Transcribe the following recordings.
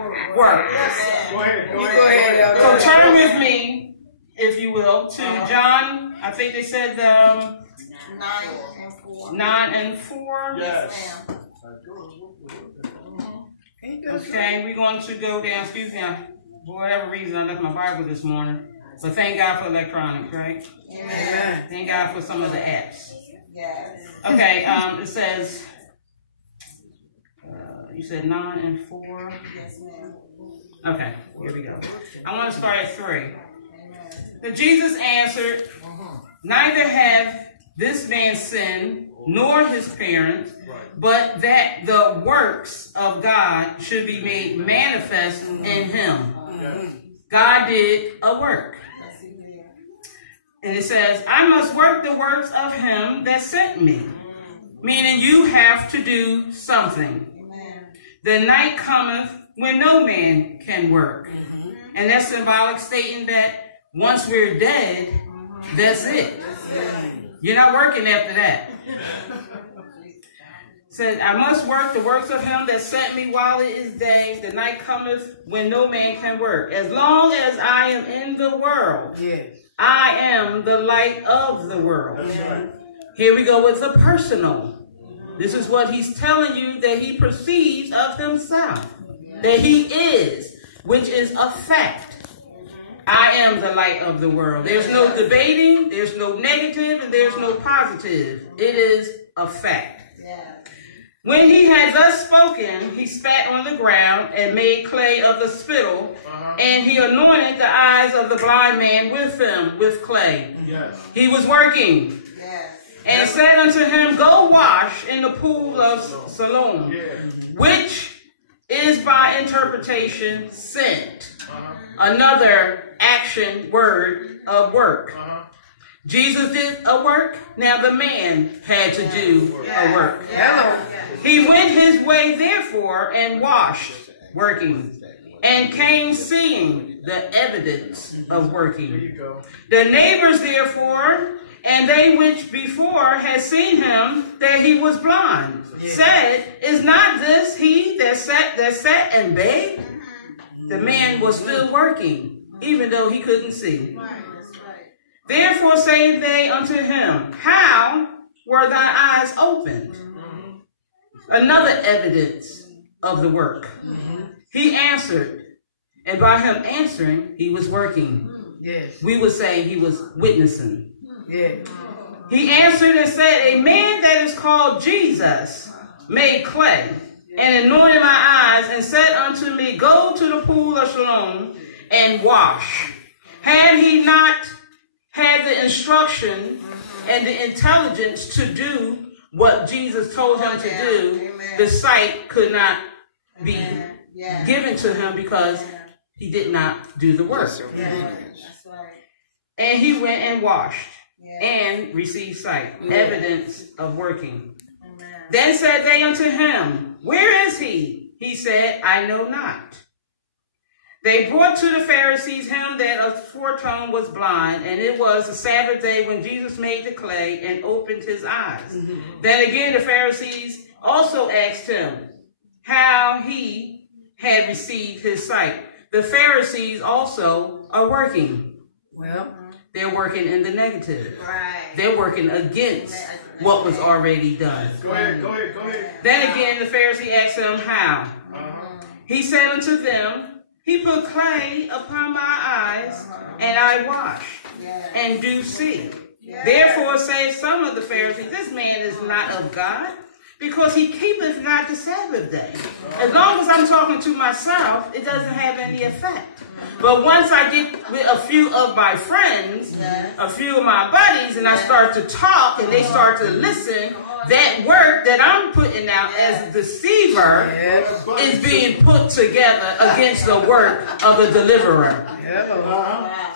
work. Go ahead. So turn with me, if you will, to John. I think they said 9 and 4. Yes. Okay, we're going to go down. Excuse me, for whatever reason I left my Bible this morning. But thank God for electronics, right? Amen. Thank God for some of the apps. Yes. Okay, it says, you said 9 and 4? Yes, ma'am. Okay, here we go. I want to start at 3. Then Jesus answered, neither have this man sinned, nor his parents, but that the works of God should be made manifest in him. God did a work. And it says, I must work the works of him that sent me. Meaning you have to do something. The night cometh when no man can work. And that's symbolic, stating that once we're dead, that's it. You're not working after that. Said, I must work the works of him that sent me while it is day. The night cometh when no man can work. As long as I am in the world, I am the light of the world. Right. Here we go with the personal. This is what he's telling you that he perceives of himself. That he is, which is a fact. I am the light of the world. There's no debating, there's no negative, and there's no positive. It is a fact. When he had thus spoken, he spat on the ground and made clay of the spittle, and he anointed the eyes of the blind man with him, with clay. He was working. And said unto him, go wash in the pool of Siloam, which is by interpretation sent. Another action word of work. Jesus did a work. Now the man had to do a work. He went his way therefore and washed, working, and came seeing the evidence of working. The neighbors therefore, and they which before had seen him that he was blind, said, is not this he that sat and begged? The man was still working, even though he couldn't see. Therefore say they unto him, how were thy eyes opened? Another evidence of the work. He answered, and by him answering, he was working. We would say he was witnessing. He answered and said, a man that is called Jesus made clay and anointed my eyes and said unto me, go to the pool of Siloam and wash. Had he not had the instruction and the intelligence to do what Jesus told him to do, the sight could not be given to him because he did not do the work. And he went and washed and received sight, evidence of working. Then said they unto him, where is he? He said, I know not. They brought to the Pharisees him that aforetold was blind, and it was the Sabbath day when Jesus made the clay and opened his eyes. Then again the Pharisees also asked him how he had received his sight. The Pharisees also are working. They're working in the negative. They're working against what was already done. Go ahead. Then again the Pharisee asked him how. He said unto them, he put clay upon my eyes, and I wash, and do see. Therefore say some of the Pharisees, this man is not of God, because he keepeth not the Sabbath day. As long as I'm talking to myself, it doesn't have any effect. But once I get with a few of my friends, a few of my buddies, and I start to talk, and they start to listen, that work that I'm putting out as a deceiver is being put together against the work of the deliverer.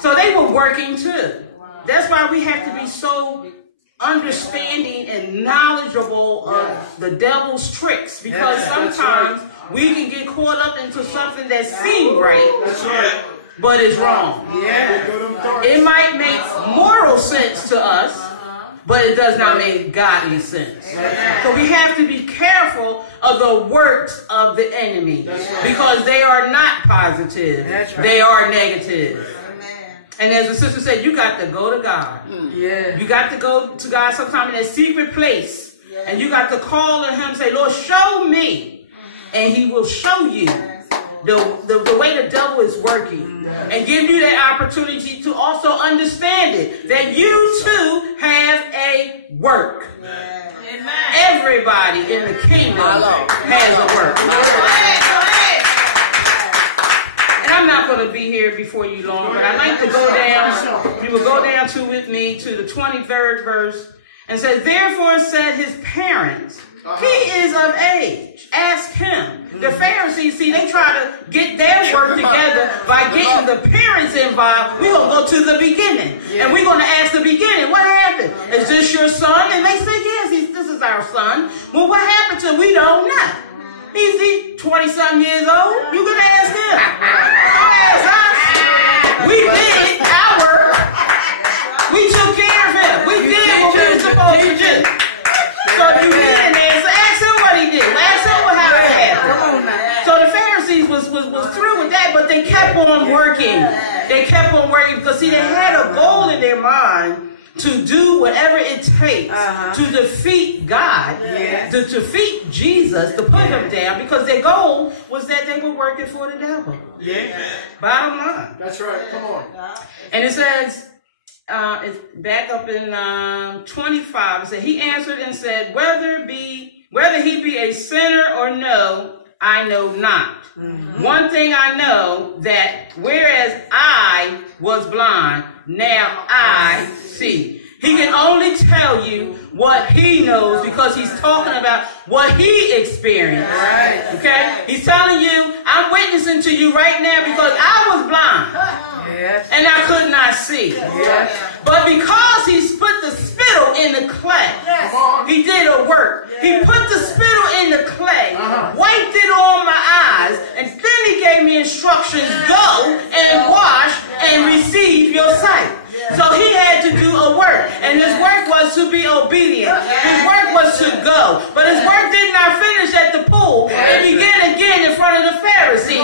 So they were working too. That's why we have to be so understanding and knowledgeable of the devil's tricks, because sometimes we can get caught up into something that seems right, but is wrong. It might make moral sense to us, but it does not make godly sense. So we have to be careful of the works of the enemy because they are not positive. They are negative. And as the sister said, you got to go to God. You got to go to God sometime in that secret place. And you got to call on him and say, Lord, show me. And he will show you the way the devil is working. And give you that opportunity to also understand it. That you too have a work. Everybody in the kingdom has a work. I'm not going to be here before you long, but I'd like to go down. You will go down with me to the 23rd verse, and says, therefore said his parents, he is of age. Ask him. The Pharisees, see, they try to get their work together by getting the parents involved. We're going to go to the beginning, and we're going to ask the beginning, what happened? Is this your son? And they say, yes, this is our son. Well, what happened to him? We don't know. He's 20-something years old. You're going to ask him. Don't ask us. We did our work. We took care of him. We did what we were supposed to do. So if you didn't answer, ask him what he did. Ask him how it happened. So the Pharisees was through with that, but they kept on working. They kept on working because, see, they had a goal in their mind to do whatever it takes to defeat God, to defeat Jesus, to put him down, because their goal was that they were working for the devil. Bottom line. That's right. Come on. And it says, it's back up in 25. It said, he answered and said, whether he be a sinner or no, I know not. One thing I know, that whereas I was blind, now I see. He can only tell you what he knows because he's talking about what he experienced. Okay? He's telling you, I'm witnessing to you right now because I was blind. And I could not see. But because he's put the spittle in the clay, he did a work. He put the spittle in the clay, wiped it on my eyes, and then he gave me instructions, go and wash and receive your sight. So he had to do a work, and his work was to be obedient. His work was to go, but his work did not finish at the pool. It began again in front of the Pharisees.